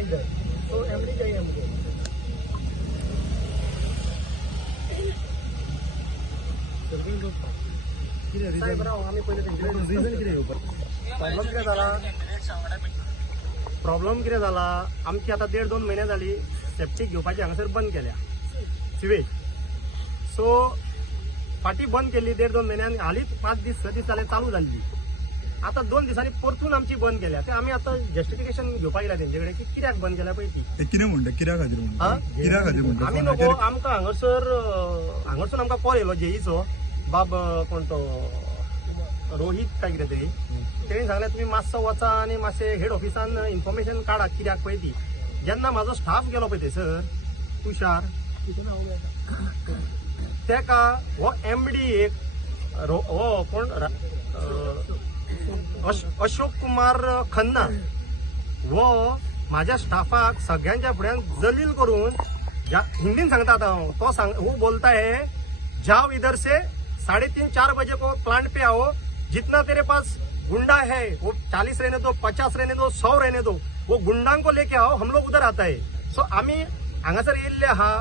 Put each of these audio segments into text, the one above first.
change that. So MD चाहिए हमको. साहेब राव आम्ही पहिले त्यांच्याकडे रिझन किती घेऊ. प्रॉब्लेम किती झाला आमची आता 1.5-2 महिने झाली सेप्टिक घेवपाची हांगासर बंद केल्या सिवेज. सो फाटी बंद केली 1.5-2 महिन्यांनी हालीच 5 दीस 6 दीस जाले चालू झाली. आता 2 दिसांनी परतून आमची बंद केल्या. ते आम्ही आता जस्टिफिकेशन घेवपाक गेल्या तेंच्याकडे की कित्याक बंद केल्या पळय ती कितें म्हणटा कित्या खातीर म्हणटा आम्ही नको आमकां हांगरसून आमकां कॉल येयलो जेईचो बाब कोण तो रोहित काय कितें तरी तेणी सांगलें तुमी मातसो वचा आनी मातशें हेड ऑफिसान इन्फॉर्मेशन काडा कित्याक पळय ती. जेन्ना म्हाजो स्टाफ गेलो पळय थंयसर तुषार तेका हो MD एक हो कोण अशोक कुमार खन्ना वो म्हाज्या स्टाफाक सगळ्यांच्या फुड्यान जलील करून हिंदीन सांगता आता तो वो बोलता है जाओ इधर से 3:30-4 बजे को प्लांट पे आओ. जितना तेरे पास गुंडा है वो 40 रहने दो 50 रहने दो 100 रहने दो वो गुंडांक को लेके आओ हम लोग उधर आता है. सो आम्ही हांगासर येयल्ले आहा.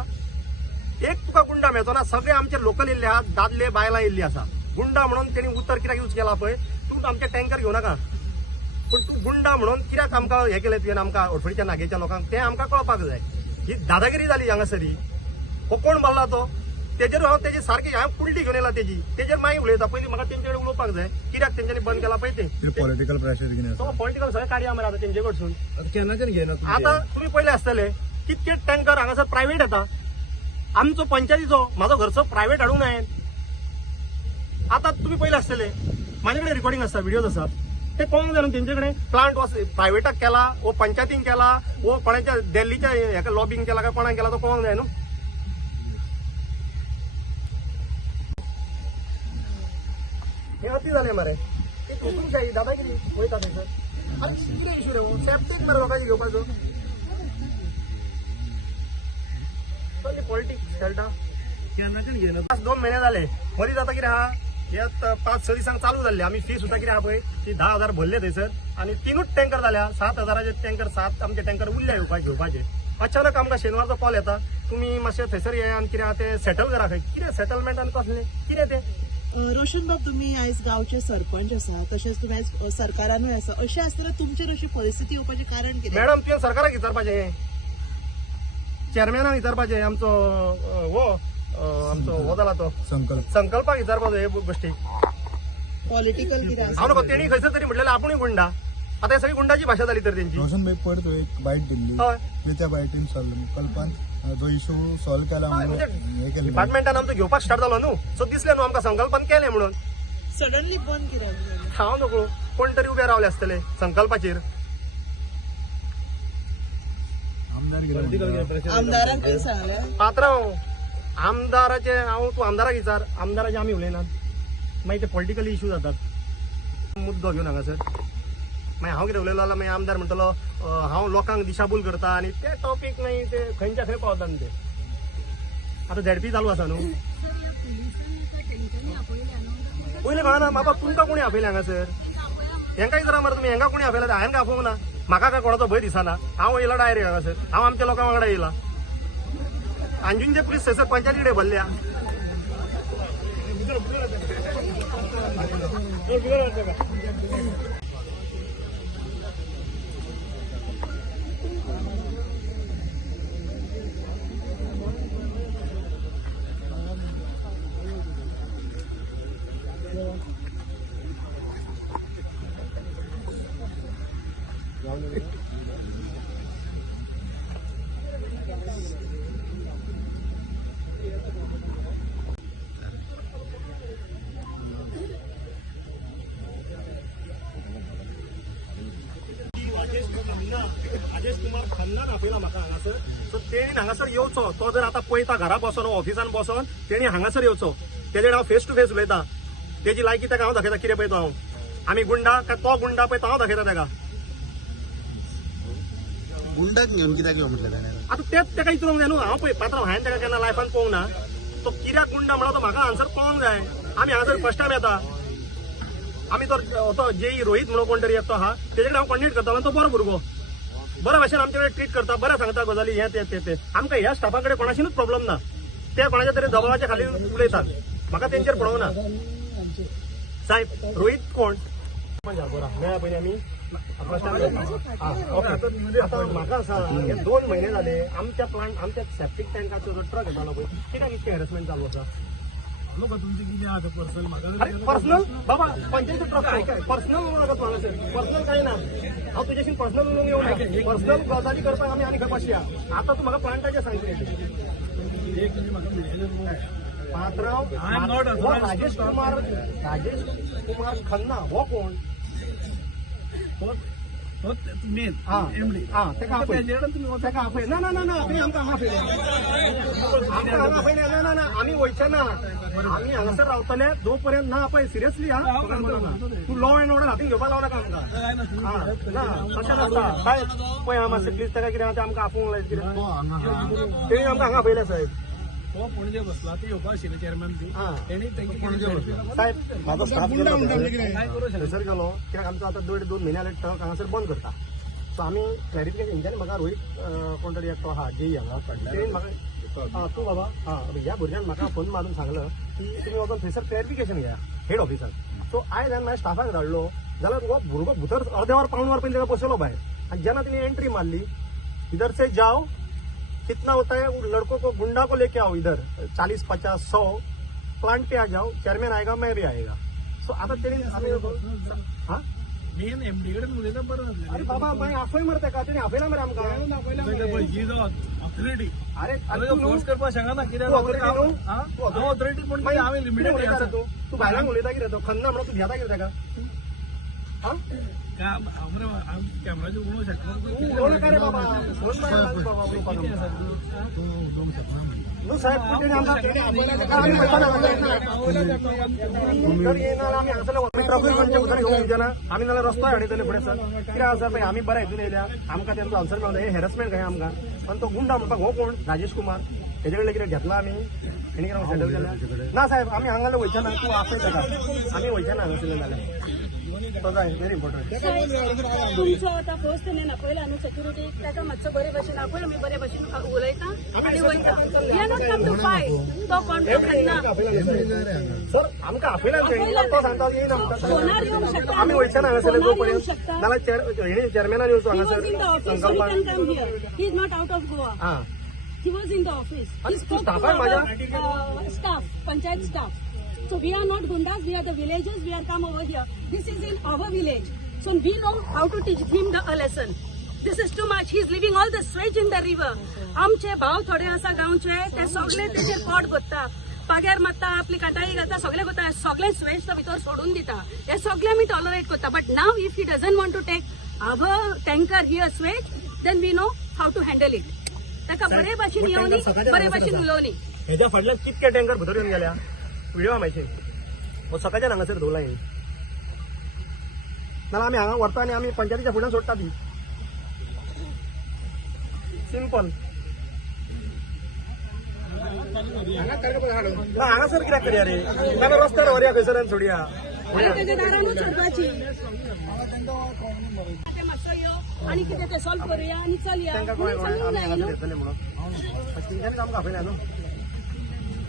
एक तुका गुंडा मेळतो ना सगळे आमचे लोकल येयल्ले आहा दादले बायलां येयल्ली आसा. गुंडा म्हणून तेणी उतर कित्याक यूज केला पळय तू आमचे टँकर घेऊ नका पण तू गुंडा म्हणून कित्याक आमकां हे केलें तुवें आमकां ओडफळीच्या नागेच्या लोकांक तें आमकां कळपाक जाय. ही दादागिरी जाली हांगासरी. हो कोण बोल्ला तो तेजेर हांव तेजी सारकी हांवें कुल्टी घेवन येयला तेजेर मागीर उलयता पयलीं म्हाका तेंचे कडेन उलोवपाक जाय कित्याक तेंच्यांनी बंद केला पळय तें पॉलिटिकल प्रेशर कितें तो पॉलिटिकल सगळें काडया मरे आतां तेंचे कडसून. केन्नाच्यान घेयना आता तुम्ही पहिले आसतले कितके टँकर हांगासर प्रायव्हेट येता. आमचो पंचायतीचो म्हाजो घरचो प्रायव्हेट हाडूंक हांवें. आता तुम्ही पहिले आसतले म्हाजे कडेन रिकॉर्डिंग आसा व्हिडिओज आसा ते कळोंक जाय न्हू तेंचे कडेन प्लांट प्रायव्हेटाक केला वो पंचायतीन केला वो कोणाच्या दिल्लीच्या हेका लॉबिंग केला काय कोणाक केला तो कळोंक जाय न्हू. हे अति जालें मरे ते हुकूमशाही दादागिरी वयता थंयसर. अरे कितें इशू रे सेफ्टीक मरे लोकांची घेवपाचो पॉलिटिक्स खेळटा. केन्नाच्यान घेयना 2 महिने झाले मदींच आता कितें आहा यात 5-6 दिसांक चालू जाल्ले आमी फी सुद्दां कितें आहा पळय ती 10,000 भरले थंयसर आणि 3च टँकर जाल्या 7,000चे टँकर 7 आमचे टँकर उरले घेवपाचे. अचानक आमकां शेनवारचो कॉल येता तुमी मातशें थंयसर ये आनी कितें आहा तें सेटल करा खंय. कितें सेटलमेंट आनी कसलें कितें तें. रोशन बाब तुम्ही आयज गावचे सरपंच आसा तशेंच तुम्ही आयज सरकारानूय आसा अशें आसतना तुमचेर अशी परिस्थिती येवपाचें कारण कितें. मॅडम तुवें सरकाराक विचारपाचें चेअरमॅनाक विचारपाचें आमचो हो जाला तो संकल्पाक विचारपाचो हे गोष्टी. पॉलिटिकल कितें आसा हांव नको तेणी खंयसर तरी म्हटलेलें आपुणूय गुंडा. आता हे सगळी गुंडाची भाशा जाली तर तेंची. रोशन भाई पयर तो एक बायट दिल्ली हय त्या बायटीन कल्पान जो इशू सॉल्व केला म्हणून हे केलें डिपार्टमेंटान आमचो घेवपाक स्टार्ट जालो न्हू सो दिसलें न्हू आमकां संकल्पान केलें म्हणून. सडनली बंद कित्याक. हांव नको कोण तरी उबे रावले आसतले संकल्पाचेर. आमदारांक कितें सांगलें पात्रांव आमदाराचे तूं आमदाराक विचार आमदाराचे आमी उलयनात. मागीर ते पॉलिटिकली इशू जातात मुद्दो घेवन हांगासर. मागीर हांव कितें उलयलो जाल्यार मागीर आमदार म्हणटलो हांव लोकांक दिशाभूल करता आनी ते टॉपीक मागीर ते खंयच्या खंय पावता न्ही ते. आतां झेडपी चालू आसा न्हू पयलीं कळना बाबा तुमकां कोणी आपयलें हांगासर. हेंकां विचारा मरे तुमी हेंकां कोणी आपयला हांवें काय आपोवंक ना. म्हाका काय कोणाचो भंय दिसना. हांव येयला डायरेक्ट हांगासर हांव आमच्या लोकां वांगडा येयला. अंजुनचे पुलीस थंयसर पंचायती कडेन भरल्या. राजेश कुमार खन्ना आपयला म्हाका हांगासर. सो तेणी हांगासर येवचो. तो जर आता पळयता घरा बसून ऑफिसान बसून तेणी हांगासर येवचो. तेजे कडेन हांव फेस टू फेस उलयता. तेजी लायकी ताका हांव दाखयता कितें पळयता हांव. आमी गुंडा काय तो गुंडा पळय हांव दाखयता ताका. गुंडाक घेवन कित्याक यो म्हटलें ताणें. आता तेच ताका विचारूंक जाय न्हू. हांव पळय पात्रांव हांवें ताका केन्ना लायफान पळोवंक ना. तो कित्याक गुंडा म्हणा तो म्हाका आन्सर कळोंक जाय. आमी हांगासर फर्स्ट टायम येता. आमी तो जेई रोहीत म्हणून कोण तरी एकटो आहा तेजे कडेन हांव कॉन्टेक्ट करता तो बरो भुरगो. बऱ्या भाशेन आमच्याकडे ट्रीट करता, बरें सांगता गजाली हे ते आमकां ह्या स्टाफाकडे कोणाशीच प्रॉब्लेम ना. ते कोणाच्या तरी दबावाच्या खाली उलयतात, म्हाका तेंचेर पडोवना. साहेब रोहित कोण मेळ्या पयलीं आमी आपला स्टाफ घेतला. ओके. आता म्हाका सांग, हे 2 महिने झाले आमच्या प्लांट, आमच्या सेप्टिक टँकाचो जो ट्रक येतालो पळय कित्याक इतकें हॅरेसमेंट चालू आसा? अरे पर्सनल बाबा, पंचायत ट्रक पर्सनल लागत हांगासर, पर्सनल कांय ना. हांव तुज्याशी पर्सनल उलोवंक येवना. पर्सनल गजाली करपाक आमी खंय पाशी या. आता तूं म्हाका प्लांटाचें सांगता. पात्रांव हो राजेश कुमार खन्ना हो कोण? मेन एमडी तेका आपय ना ना ना ना तुमी आमकां हांगा आपयल्या, आमकां हांगा आपयल्या. ना ना ना आमी वयचे ना, आमी हांगासर रावतले जो पर्यंत ना आपय. सिरियसली हा, तूं लॉ एंड ऑर्डर हातीन घेवपाक लावनाका आमकां. ना तशें नासता साहेब. पळय हांव मातशें प्लीज तेका कितें आहा आमकां आपोवंक लायक कितें तेणी आमकां हांगा आपयल्या साहेब. हो पणजे बसला ते येवपा आशिल्ले चेअरमॅन बी तेणी साहेब म्हाजो स्टाफ थंयसर गेलो कित्याक आमचो आतां 2 म्हयने जाले ट्रक हांगासर बंद करता. सो आमी क्लॅरिफिकेशन हेंच्यांनी म्हाका रोहित कोण तरी एकटो आहा जेई हांगा तेणी म्हाका तूं बाबा ह्या भुरग्यान म्हाका फोन मारून सांगलं की तुमी वचून थंयसर क्लॅरिफिकेशन घेया हेड ऑफिसान. सो आयज हांवें म्हाज्या स्टाफाक धाडलो जाल्यार हो भुरगो भितर अर्दे वर पावण वर पयलीं ताका बसयलो भायर. आनी जेन्ना तिणी एंट्री मारली, इधर से जाओ, कितना होता है लड़कों को गुंडा को लेके आओ इधर, 40, 50, 100 प्लांट पे आ जाओ, चेयरमैन आएगा मैं भी आएगा. सो आता तेणी मेन एमडी कडेन उलयता बरें जातलें. अरे बाबा मागीर आपय मरे तेका, तेणी आपयला मरे आमकां. ऑथॉरिटी अरे फोर्स करपाक सांगना कित्याक ऑथॉरिटी पूण हांवें लिमिटेड तूं भायल्यान उलयता कितें तो खन्ना म्हणून तूं घेता कितें तेका? कॅमेराचेर उलोवंक शकना उलोवं नाका रे बाबा, फोन मारला बाबा उलोवपाक आमकां. न्हू साहेब पूण तेणी आमकां आमी वयताना तर येना आमी हांगासरले ट्रॅफिक कंट्रोल उतर घेवंक येवचे ना. आमी नाल्यार रस्तो हाडयतले फुडें सर. कितें आसा पळय आमी बरें हितून येयल्या, आमकां तेंचो आन्सर मेळना. हे हॅरेसमेंट खंय आमकां. पण तो गुंडा म्हणपाक हो कोण? राजेश कुमार. तेजे कडल्यान कितें घेतला आमी, तेणी कितें सेटल केल्या? ना साहेब आमी हांगासर वयचे ना. तूं आपय तेका, आमी वयचे ना हांगासरले जाल्यार. तो जाय व्हेरी इम्पॉर्टंट. तुमचो आतां पोस्ट तेन्ना पयला न्हू सेक्युरिटी ताका मातसो बरे भशेन आपय आमी बरे भशेन उलयता आनी वयता. We are not come to fight. तो कोण तो खन्ना सर आमकां आपयला तो सांगता येयना फोनार येवंक शकता. आमी वयचे ना हांगासर जो पर्यंत. नाल्यार चेअरमॅनान येवचो He was हांगासर in the office, so he संकल्पान. can come here. He is not out of Goa. He was in the office. He spoke to staff our staff, panchayat staff. So we are not gundas, we are the villagers, we are come over here. This is in our village. So we know how to teach him a lesson. This is too much. He is leaving all the sewage in the river. आमचे भाव थोडे आसा गांवचे ते सगळे तेचेर पोट भरता. पाग्यार मारता, आपली काटाई घालता, सगळे करता. सगळे स्वेज तो भितर सोडून दिता. हे सगळे आमी टॉलरेट करता. But now if he doesn't want to take our tanker here स्वेज, then we no have to handle it. ताका बरे भाशेन येवनी, बरे भाशेन उलोवनी. हेज्या फाटल्यान कितके टँकर भितर येवन गेल्या व्हिडिओ माहिती. हो सकाळच्यान हांगासर दवरला हें. नाल्यार आमी हांगा व्हरता आनी आमी पंचायतीच्या फुड्यान सोडटा ती. सिंपल. ना हांगासर कित्याक करया रे? नाल्यार रस्त्यार व्हरया खंयसर आनी सोडया. तेच्या दारानूच सोडपाची. ते मातसो यो आनी कितें तें सॉल्व करुया आनी चलया. तांकां कळ्ळें आमी हांगासर येतले म्हणून. तेंच्यांनीच आमकां आपयल्या न्हू.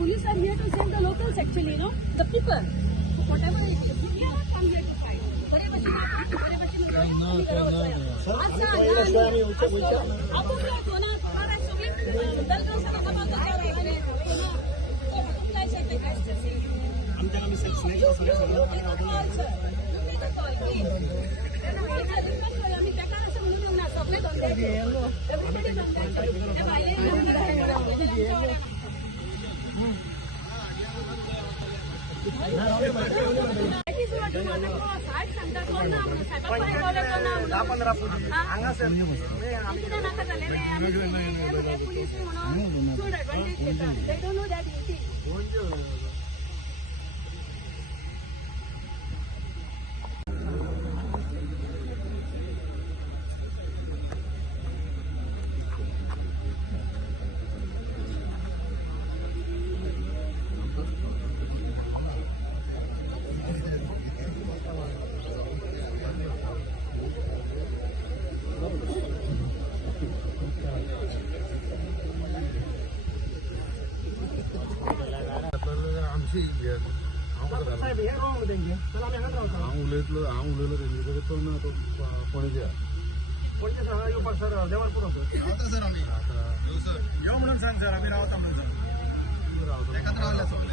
Police are here to save the locals actually, no? The people. Whatever it is. We cannot come here to fight. बरे भशेन ती साहेब हे wrong तेंचे. चला आम्ही हांगाच रावता. हांव उलयतलो तेंचे तो ना तो पणजे कोणते सांगा येवपाक सर देवार पुरो सर. रावता सर आम्ही येऊ सर यो म्हणून सांग सर आम्ही रावता म्हणून एकाच रावल्या सगळे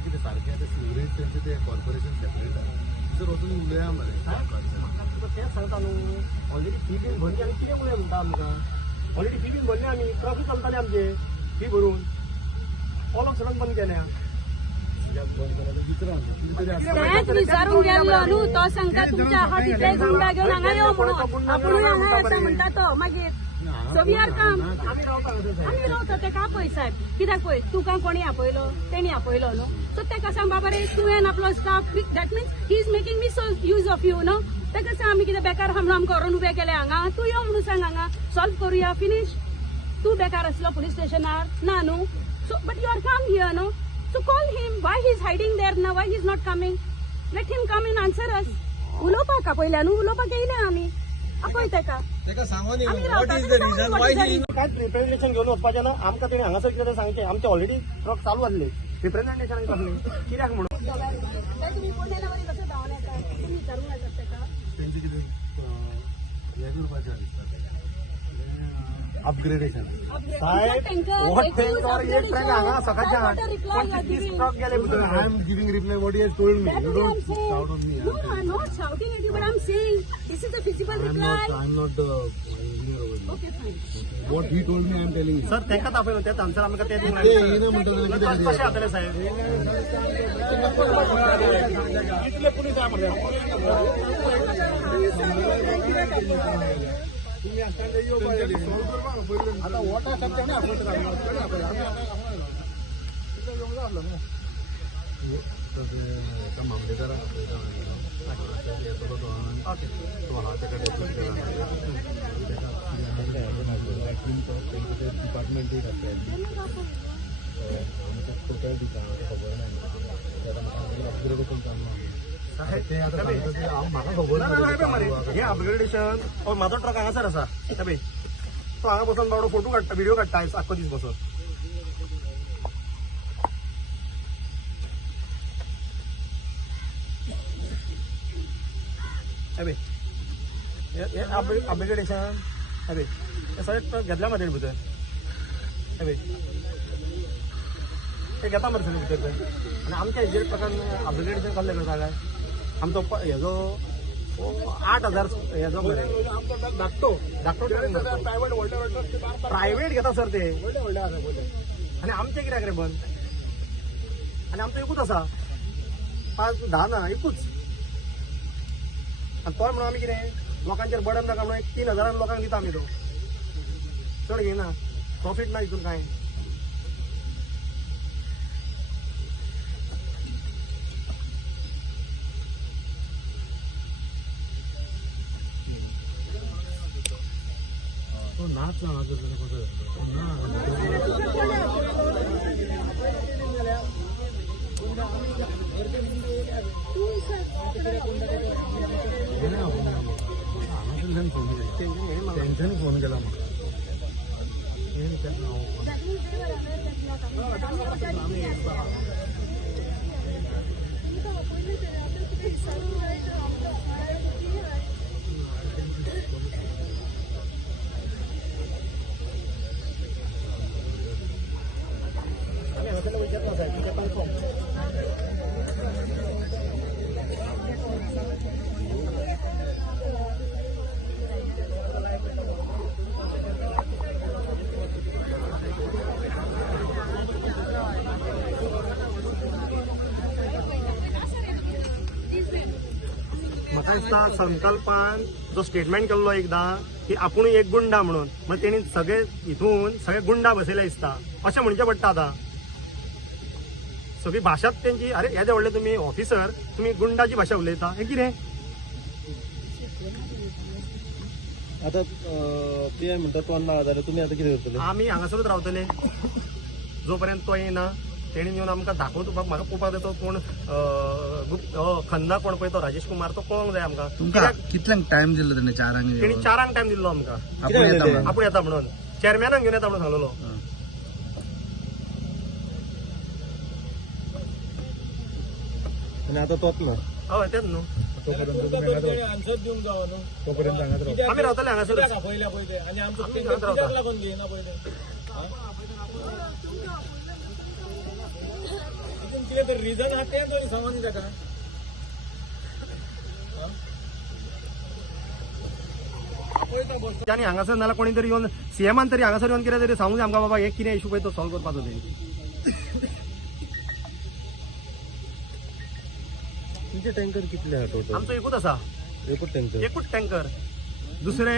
कितें सारकें आतां सिवरेज तेंचे ते कॉर्पोरेशन सेपरेट आहा सर वचून उलया मरे तेच सांगता न्हू ऑलरेडी फी बीन भरली आनी कितें उलय म्हणटा आमकां ऑलरेडी फी बीन भरली आमी ट्रक चलताले आमचे फी भरून ऑलॉक सडन बंद केल्या तेच विचारून गेल्लो न्हू तो सांगता तुमच्या हात इतले गुंडा घेऊन हांगा यो म्हणून आपुणूय हांगा येता म्हणटा तो मागीर सो वी आर काम आमी रावता आमी रावता तेका आपय साहेब कित्याक पळय तुका कोणी आपयलो तेणी आपयलो न्हू सो तेका सांग बाबा रे तुवें आपलो staff that means he is making me so use of you न्हू तेका सांग आमी कितें बेकार हमराम करून उबे केले हांगा तूं यो म्हणून सांग हांगा सॉल्व करुया फिनिश तूं बेकार आसलो पुलीस स्टेशनार ना न्हू सो but you are come here न्हू सो call him why he is hiding there ना why he is not coming let him come in answer us उलोवपाक आपयल्या न्हू उलोवपाक येयले आमी आपय तेका सांगून आमी रावता काय रिप्रेझेंटेशन घेऊन वचपाचें ना आमकां तेणी हांगासर कितें सांगचें आमचे ऑलरेडी ट्रक चालू आसले रिप्रेझेंटेशन करले कित्याक म्हणून तुम्ही पुणे वरी कसं धांवन येता तुम्ही विचारूंक येतात तेका तेंचे कितें हें करपाचें दिसता अपग्रेडेशन साहेब व्हॉट टँकर एक ट्रक हांगा सकाळच्यान 25-30 ट्रक गेले भितर I am giving reply what he has told me. You don't shout on me. No, I'm not shouting at you, but I'm saying this is a physical reply. I am not the engineer over here. Okay, fine. What he told me, I am telling you. Sir तेंकां तापयलो तेच answer आमकां ते दिवंक ते ना. येना म्हणटा जाल्यार कितें कशें जातलें साहेब इतले पुलीस आहा मरे आता वॉटर सब्जेक्ट डिपार्टमेंट हे अपग्रेडेशन माझो ट्रक हांगासर आसा साहेब तो हांगा बसून बाबडो फोटो काडटा व्हिडिओ काडटा आयज आख्खो दीस बसून अपग्रेडेशन हे सगळे ट्रक घेतल्या मरे भितर ते घेता मरे सगळे भितर ते आनी आमच्या हेजेर ट्रकान अपग्रेडेशन कसलें करता काय आमचो हेजो 8,000 हेजो मरे धाकटो प्रायवेट घेता सर ते आनी आमचे कित्याक रे बंद आनी आमचो एकूच आसा 5-10 ना एकूच आनी तोय म्हणून आमी कितें लोकांचेर बर्डन नाका म्हणून 3,000 लोकांक दिता आमी तो चड घेयना प्रॉफीट ना हितून कांय तो नाच ना टेन्शन फोन केला म्हाका दिसता संकल्पान जो स्टेटमेंट केल्लो एकदां की आपूण एक गुंडा म्हणून मग तेणी सगळे हितून सगळे गुंडा बसयले दिसता अशें म्हणचें पडटा आतां सगळी भाशाच तेंची अरे येदे व्हडले तुमी ऑफिसर तुमी गुंडाची भाशा उलयता हें कितें आता ते म्हणतात तो अन्ना आधार तुम्ही आता किती करतले आमी हांगासरूच रावतले जो पर्यंत तो येना तेणी येवन आमकां दाखोवतो म्हाका पळोवपाक जाय तो कोण खन्ना कोण पळय तो राजेश कुमार तो कळोंक जाय आमकां. तुमकां कितल्यांक टायम दिल्लो तेणे चारांक तेणी 4 टायम दिल्लो आमकां आपूण येता म्हणून. आपूण येता म्हणून चेअरमॅनाक घेवन येता म्हणून सांगलेलो. आणि आता तोच ना हय तेच न्हू आन्सर दिवंक जावो न्हू. तोपर्यंत सांगत राव. आमी रावतले हांगासर. कित्याक पयल्या पयले आनी आमचो आमी टेंडर घरांत रावता. कित्याक लागून घेयना पयले तितून कितें तर रिजन आहा तें तरी सांगो न्ही ताका. पळयता बस त्यांनी हांगासर नाल्यार कोणी तरी येवन सीएमान तरी हांगासर येवन कितें तरी सांगूं जाय आमकां बाबा हे कितें इशू पळय तो सॉल्व करपाचो तेणी. तुमचे टँकर कितले आहा टोटल? आमचो एकूच आसा, एकूच टँकर. एकूच टँकर. दुसरे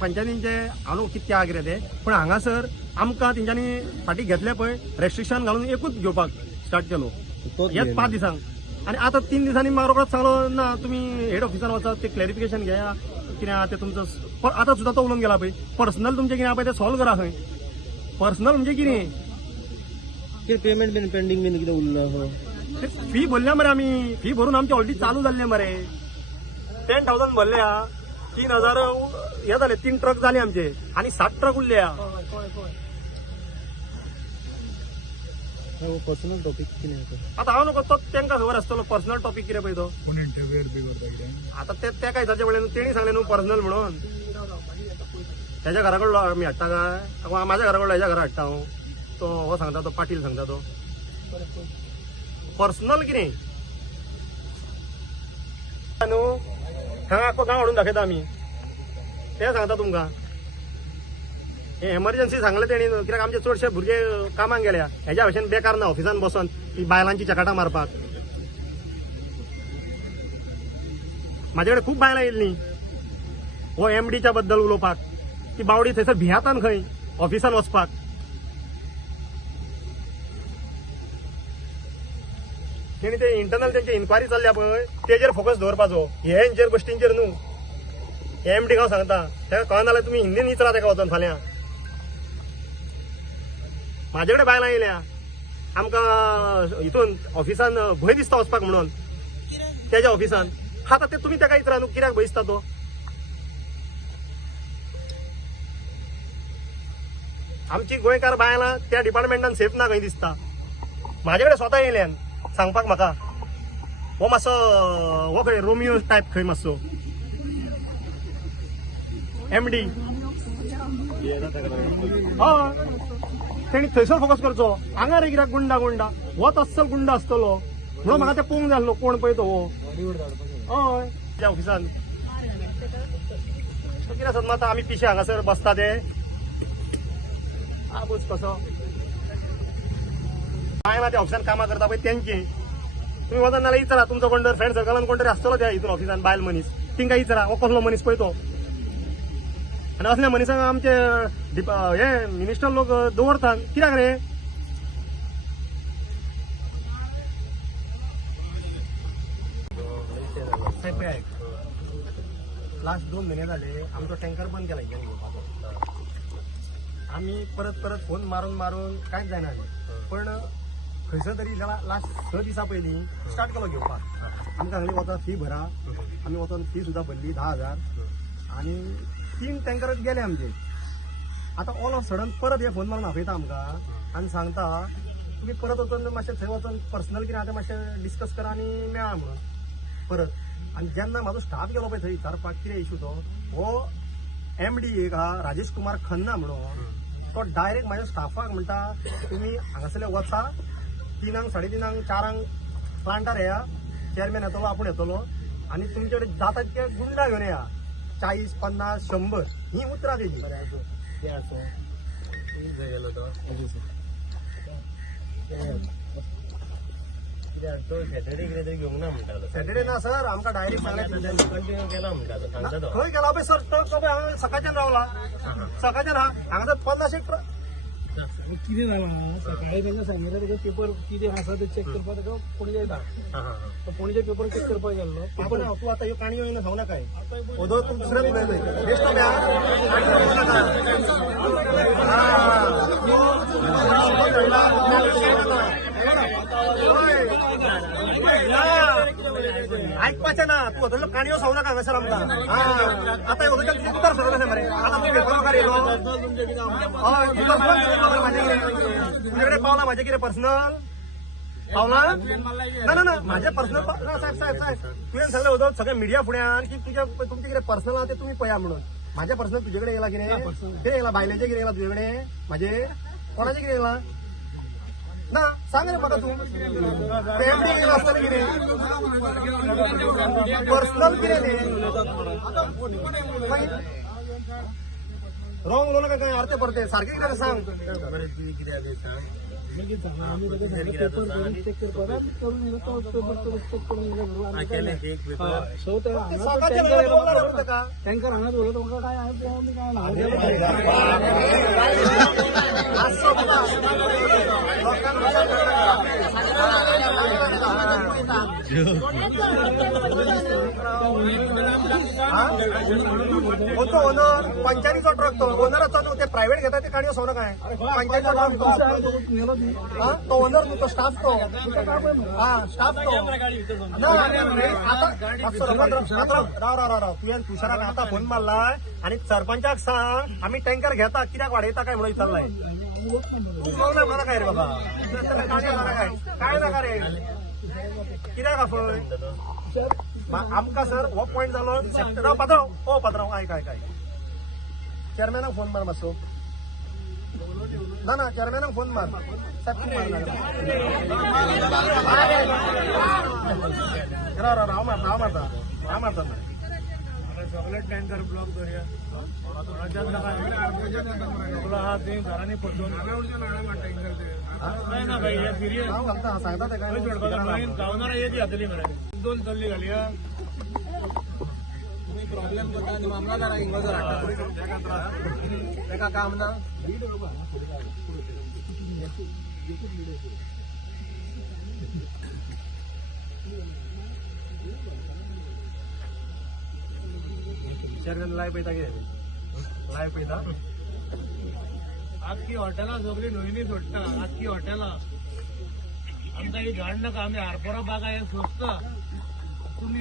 पंचायतींचे हांव कितके आहा कितें ते, पण हांगासर आमकां तेंच्यांनी फाटीं घेतले पळय रेस्ट्रिक्शन घालून एकूच घेवपाक स्टार्ट केलो तोच ह्याच घेयना. 5 दिसांक. आनी आतां 3 दिसांनी म्हाका रोखडोच सांगलो ना तुमी हेड ऑफिसान वचात ते क्लॅरिफिकेशन घेया कितें आहा तें तुमचो. आतां सुद्दां तो उलोवन गेला पळय पर्सनल तुमचें कितें आहा पळय तें सॉल्व करा खंय. पर्सनल म्हणजे कितें कितें पेमेंट बीन पेंडींग बीन कितें उरला हो? फी भरल्या मरे आमी. फी भरून आमची ऑलरेडी चालू जाल्ले मरे. 10,000 भरले हा. 3,000 हे जाले 3 ट्रक जाले आमचे आणि 7 ट्रक उरले हा. पर्सनल टॉपिक कितें आसा? आता हांव नको तो तांकां खबर आसतलो पर्सनल टॉपिक कितें पळय तो. कोण इंटरव्यूर बी करता कितें. आता ते काय विचारचे पडले तेणी सांगले न्हू पर्सनल म्हणून. त्याच्या घरा कडलो आमी हाडटा काय माझ्या घरा कडलो हेच्या घरा हाडटा हांव. तो हो सांगता तो पाटील सांगता तो पर्सनल कितें न्हू. हांगा आख्खो गांव हाडून दाखयता आमी ते सांगता तुमकां. हे एमर्जन्सी सांगले तेणी कित्याक आमचे चडशे भुरगे कामाक गेल्या हेज्या भशेन बेकार ना ऑफिसान बसून ही बायलांची चकाटां मारपाक. म्हाजे कडेन खूब बायलां येयल्लीं हो एमडीच्या बद्दल उलोवपाक. ती बावडी थंयसर भियातान खंय ऑफिसान वचपाक. तेणी ते इंटरनल तेंची इन्क्वायरी चल्ल्या पळय तेजेर फोकस दवरपाचो हेंचेर गोश्टींचेर न्हू. एमडी हांव सांगता तेका कळना जाल्यार तुमी हिंदीन विचारा तेका वचोन फाल्यां. म्हाजे कडेन बायलां येयल्या आमकां हितून ऑफिसान भंय दिसता वचपाक म्हणून तेज्या ऑफिसान. आतां ते तुमी तेका विचारा न्हू कित्याक भंय दिसता तो. आमची गोंयकार बायलां त्या डिपार्टमेंटान सेफ ना खंय दिसता. म्हाजे कडेन स्वता येयल्यान सांगपाक म्हाका हो मातसो हो खंय रोमियो टायप खंय मातसो एमडी. हय तेणी थंयसर फोकस करचो. हांगा रे कित्याक गुंडा गुंडा हो तस्सल गुंडा आसतलो म्हणून म्हाका ते पळोवंक जाय आसलो कोण पळय तो हो. हय त्या ऑफिसान कितें आसत मात आमी पिशे हांगासर बसता ते आबूच कसो बायलां त्या ऑफिसान कामां करता पळय तेंची. तुमी वचन नाल्यार विचारा तुमचो कोण जर फ्रेंड सर्कलान कोण तरी आसतलो त्या हितून ऑफिसान बायल मनीस तिंका विचारा हो कसलो मनीस पळय तो. आनी असल्या मनशांक आमचे हे मिनिस्टर लोक दवरतात कित्याक रे. लास्ट 2 महिने झाले आमचो टँकर बंद केला इकडे घेवपाचो. आम्ही परत परत फोन मारून मारून कांयच जायना. पण खंयसर तरी लास्ट 6 दिसा पयलीं स्टार्ट केलो घेवपाक. आमकां सांगली वता फी भरा. आमी वचोन फी सुद्दां भरली 10,000 आनी 3 टँकर गेले आमचे. आतां ऑल ऑफ सडन परत हे फोन मारून आपयता आमकां आनी सांगता तुमी परत वचून मातशें थंय वचून पर्सनल कितें आहा तें मातशें डिस्कस करा आनी मेळा म्हणून परत. आनी जेन्ना म्हाजो स्टाफ गेलो पळय थंय विचारपाक कितें इशू तो हो एमडी एक आहा राजेश कुमार खन्ना म्हणून तो डायरेक्ट म्हाज्या स्टाफाक म्हणटा तुमी हांगासरले वचा 3, 3:30, 4 प्लांटार येया. चेअरमॅन येतलो आपूण येतलो आनी तुमचे कडेन जाता तितके गुंडा घेवन येया. 40, 50, 100 ही उतरां तेजी. सॅटर्डे ना सर आमकां डायरेक्ट सांगलें कंटिन्यू केला म्हणटा. खंय गेला पळय सर ट्रक हांगा सकाळच्यान रावला सकाळच्यान हांगासर 50 एक ट्रक. कितें जालां सकाळीं तेंका सांगिल्लें तेका पेपर कितें आसा ते चॅक करपाक तेका पणजे येता. तो पणजे पेपर चॅक करपाक गेल्लो. पेपर तूं आतां ह्यो काणयो येवन खावं नाका. ओदो तूं दुसरें उलयलय बेस्ट नाका. ऐकपाचें ना तूं वतलो काणयो सांगू नाका हांगासर आमकां आतां उदकाक कितें उतर सगळें मरे आतां तूं पेपर मुखार येयलो हय तुजे कडेन पावला म्हाजें कितें पर्सनल पावला ना ना म्हाजें पर्सनल साहेब साहेब साहेब तुवें सांगलें उदक सगळें मिडिया फुड्यान की तुमचें कितें पर्सनल आहा तें तुमी पळया म्हणून म्हाजें पर्सनल तुजे कडेन येयला कितें येयला बायलेचें कितें येयला तुजे कडेन म्हाजें कोणाचें कितें येयला ना सांग रे म्हाका तूं फॅमिली येयला आसतलें कितें पर्सनल कितें तें रॉंग उलोवं नाका काय अर्थे परते सारकें कितें सांग मागीर सांगा आमी पेपर करून चेक करपाक करून येयलो तो पेपर चेक करून सो ते सकाळच्या वेळार बोलणार आमी ताका टँकर हांगा दवरलो तुमकां काय हांवें पळोवन काय ना कोणतो ओनर पंचायतीचो ट्रक तो ओनराचो न्हू ते प्रायव्हेट घेता ते काणयो सांगू नाका पंचायतीचो ट्रक तो ओनर न्हू तो स्टाफ तो स्टाफ तो राव तुवें तुषाराक आतां फोन मारलाय आणि सरपंचाक सांग आमी टँकर घेता कित्याक वाडयता काय म्हणून विचारलाय तू सांगना मला काय रे बाबा काय नाका रे कित्याक आफय आमकां सर हो पॉयंट जालो सेक्टर पात्रांव आयक चेअरमॅनाक फोन मार मातसो ना चेअरमॅनाक फोन मार हांव मारता सगळे टँकर ब्लॉक करूया हा ते घरांनी पडून नाही ना भाई हे सिरियस सांगता ते काय गावणार येत जातली मरे 2 चल्ली घालया प्रॉब्लेम करता आणि मामलादार हिंगो जर हाडटा काम ना चेअरमॅन लायव्ह पळयता कितें लायव्ह पळयता आखी हॉटेलां सगळी न्हंयनी सोडटा आखी हॉटेलां आमकां ही झाड नाका आमी हारपोरा बागा हे सोंसता तुमी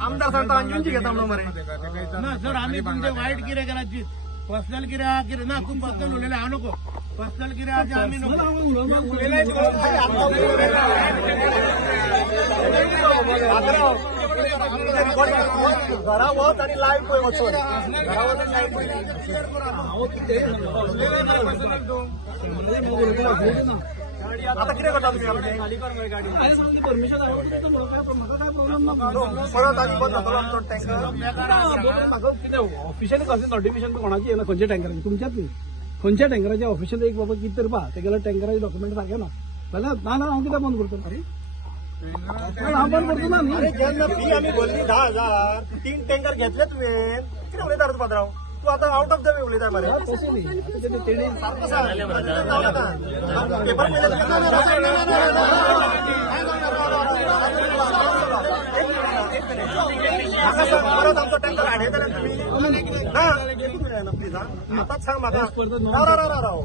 आमदार सांगता अंजुनची घेता म्हणून मरे ना सर आमी तुमचे वायट कितें केला चीज पर्सनल कितें आहा कितें ना तूं पर्सनल उलयलें हांव नको पर्सनल कितें आहा तें आमी नको घरा वच आणि लायव्ह पळय वचून घरा वच आणि लायव्ह आता कितें करता तुमी आमचे परत आनी बंद जातलो आमचो टँकर ऑफिशियल कशें नोटिफिकेशन कोणाची येना खंयच्या टँकराची तुमच्याच न्ही खंयच्या टँकराचे ऑफिशियल एक बाबा कितें करपा ते गेल्यार टँकराचे डॉक्युमेंट सारके ना जाल्यार ना हांव कित्याक बंद करता हांव बंद करतो ना न्ही अरे जेन्ना फी आमी भरली 10,000 3 टँकर घेतले तुवें कितें उलयता रे तूं पात्रांव तूं आतां आउट ऑफ द वे उलयता मरे तशें न्ही तेणी सारको सांग पेपर परत आमचो टँकर हाडयतले तुमी ना प्लीज आतांच सांग म्हाका राव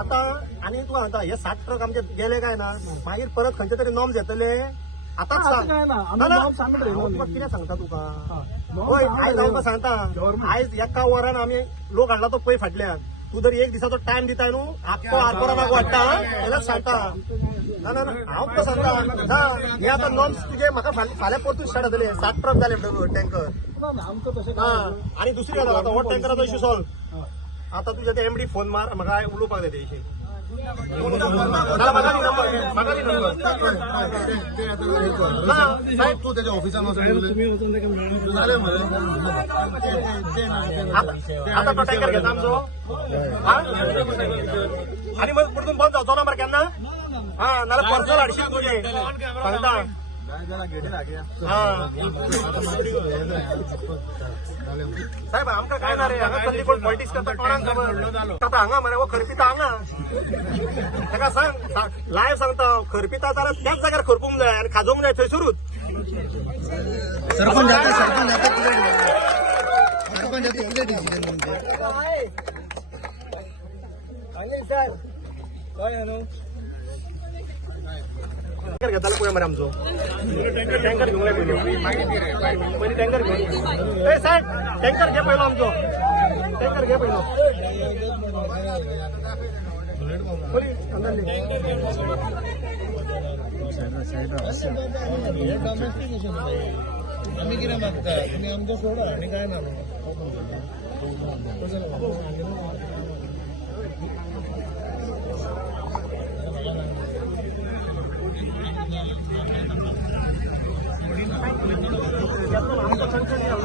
आता आणि तू आता हे 60 ट्रक आमचे गेले काय ना मागीर परत खंयचे तरी नॉर्म्स येतले आताच सांग तुका कितें सांगता तुका होय आयज हांव सांगता आयज एका वरान आमी लोक हाडला तो पळय फाटल्यान तू जर एक दिसाचो टायम दिताय न्हू आख्खो आरपोराक वाडटा जाल्यार सांगता ना हांव तुका सांगता ना हे आतां नॉर्म्स तुजे म्हाका फाल्यां परतून स्टार्ट जातले 60 ट्रक जाले टँकर आणि दुसरी गजाल आता हो टँकराचो इश्यू सॉल्व आता तुझ्या ते एमडी फोन मार म्हाका उलोवपाक जाय तेशी साहेब तू त्याच्या ऑफिसान आता तो टँकर घेता आमचो आणि मग परतून बंद जावचो ना मरे केन्ना नाल्यार पर्सनल हाडशील तुजे सांगता साहेब आमकां काय ना रे हांगा सगळी कोण पॉलिटिक्स करता कोणाक खबर आतां हांगा मरे हो खरपिता हांगा ताका सांग लायव्ह सांगता खरपिता जाल्यार त्याच जाग्यार खरपूंक जाय आनी खाजोवंक जाय थंयसरूच सरपंच कितें डिसिजन सर कळ्ळें न्हू टँकर घेताले पळय मरे आमचो टँकर घेऊन पहिले टँकर घेऊन ए साहेब टँकर घे पहिलो आमचो टँकर घे पहिलो बरी अंदर आम्ही किती मागता तुम्ही आमचं सोडा आणि काय ना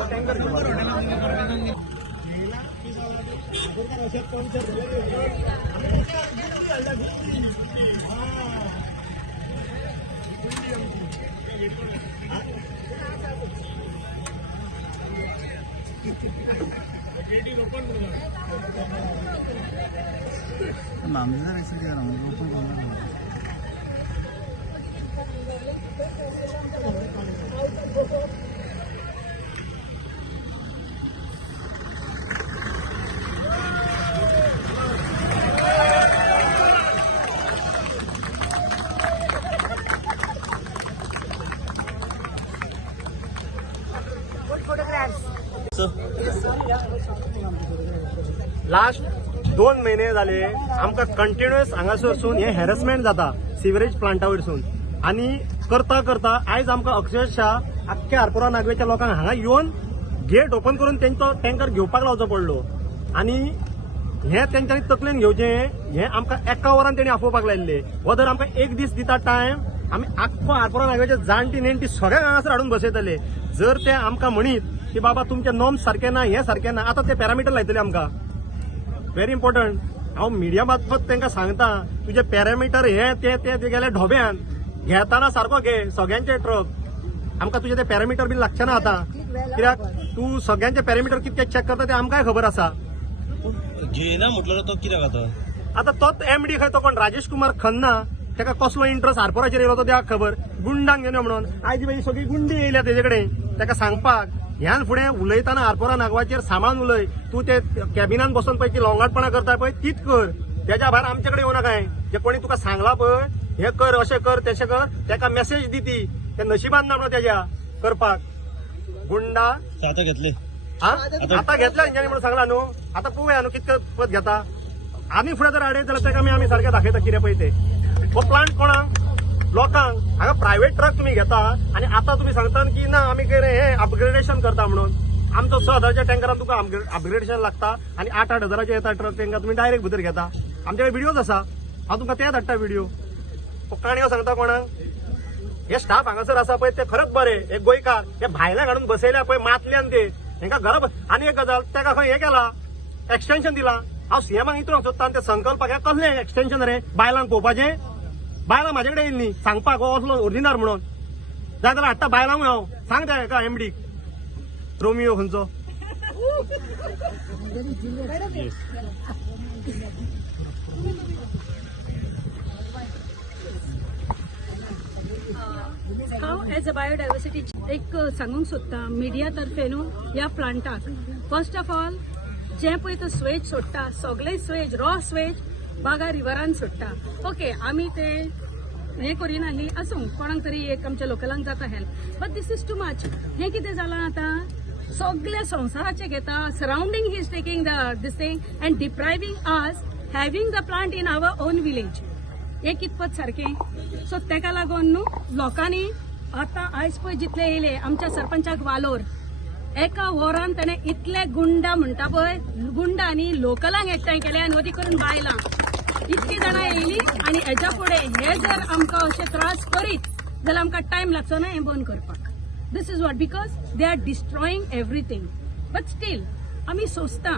टँकर घेऊन आमचं ऍक्सिडेंट झाला लास्ट 2 महिने झाले आमकां कंटिन्युअस हांगासून हे हॅरेसमेंट जाता सिवरेज प्लांटा वयरसून आणि करता करता आयज आमकां अक्षरशः आख्ख्या आरपोरा नागवेच्या लोकांक हांगा येवन गेट ओपन करून तेंचो टँकर घेवपाक लावचो पडलो आणि हे तेंच्यांनी तकलेन घेवचें हे आमकां एका वरान तेणी आपोवपाक लायिल्ले हो जर आमकां एक दीस दिता टायम आमी आख्खो आरपोरा नागवेचे जाणटी नेणटी सगळ्यांक हांगासर हाडून बसयतले जर ते आमकां म्हणीत की बाबा तुमचे नॉर्म्स सारखे ना हे सारखे ना आता ते पॅरामिटर लायतले आमकां व्हेरी इम्पॉर्टंट हांव मिडिया मार्फत तांकां सांगता तुजे पॅरामिटर हे ते गेले ढोब्यान घेताना सारको घे सगळ्यांचे ट्रक आमकां तुजे ते पॅरामिटर बीन लागचे ना आता कित्याक तूं सगळ्यांचे पॅरामिटर कितके चॅक करता ते आमकांय खबर आसा घेना म्हटलं तो कित्याक आता तोच एमडी खंय तो कोण राजेश कुमार खन्ना ताका कसलो इंट्रस्ट आरपोराचेर येयलो तो देवाक खबर गुंडांक घेवन म्हणून आयज बाई सगळी गुंडी येयल्या तेजे कडेन ताका सांगपाक ह्यान फुडें उलयतना आरपोरा नागवाचेर सामान उलय तूं ते कॅबिनान बसून पळय ती लोंगाटपणां करता पळय तीच कर तेज्या भायर आमचे कडेन येवं नाकाय जे कोणी तुका सांगला पळय हे कर अशें कर तशें कर ताका मेसेज दी ती ते नशिबान ना म्हणून तेज्या करपाक गुंडा आता घेतले हा आता घेतल्या तेंच्यांनी म्हणून सांगला न्हू आता पळोवया न्हू कितके पद घेता आनी फुडें जर आडयत जाल्यार ताका आमी सारके दाखयता कितें पळय ते हो प्लांट कोणाक लोकांक हांगा प्रायव्हेट ट्रक तुम्ही घेता आणि आता तुम्ही सांगता की ना आम्ही हे अपग्रेडेशन करता म्हणून आमचो 6,000च्या टँकरान तुका अपग्रेडेशन लागता आणि 8-8 हजाराचे येता ट्रक तांकां तुम्ही डायरेक्ट भितर घेता आमच्याकडे व्हिडिओज आसा हांव तुमकां ते धाडटा व्हिडिओ काणयो सांगता कोणाक हे स्टाफ हांगासर आसा पळय ते खरंच बरे एक गोंयकार हे भायल्या काडून बसयल्या पळय मातल्यान ते हांकां घरा आनी एक गजाल ताका खंय हे केला एक्सटेन्शन दिला हांव सीएमाक इतरूंक सोदता आनी ते संकल्पाक कसलें एक्सटेन्शन रे बायलांक पळोवपाचें बायलां म्हाजे कडेन येयल्ली सांगपाक हो असलो ओरिजिनल म्हणून जाय जाल्यार हाडटा बायलांक हांव सांग त्या हेका एमडीक रोमियो खंयचो हांव एज अ बायोडायवर्सिटी एक सांगूंक सोदता मिडिया तर्फे न्हू ह्या प्लांटाक फर्स्ट ऑफ ऑल जे पळय तो स्वेज सोडटा सगळे स्वेज रॉ स्वेज बागा रिवरान सोडटा ओके आमी ते हे करिनाहली आसूं कोणाक तरी एक आमच्या लोकलांक जाता help but this is too much हे कितें जालां आतां सगळे संवसाराचे घेता surrounding he is taking this thing and depriving us having the plant in our own village हे कितपत सारकें सो तेका लागून न्हू लोकांनी आतां आयज पळय जितले येयले आमच्या सरपंचाक वालोर एका वरान ताणें इतले गुंडा म्हणटा पळय गुंडांनी लोकलांक एकठांय केले आनी मदीं करून बायलां इतकी जाणां येयली आनी हेच्या फुडें हे जर आमकां अशे त्रास करीत जाल्यार आमकां टायम लागचो ना हें बंद करपाक this is what because they are destroying everything but still आमी सोंसता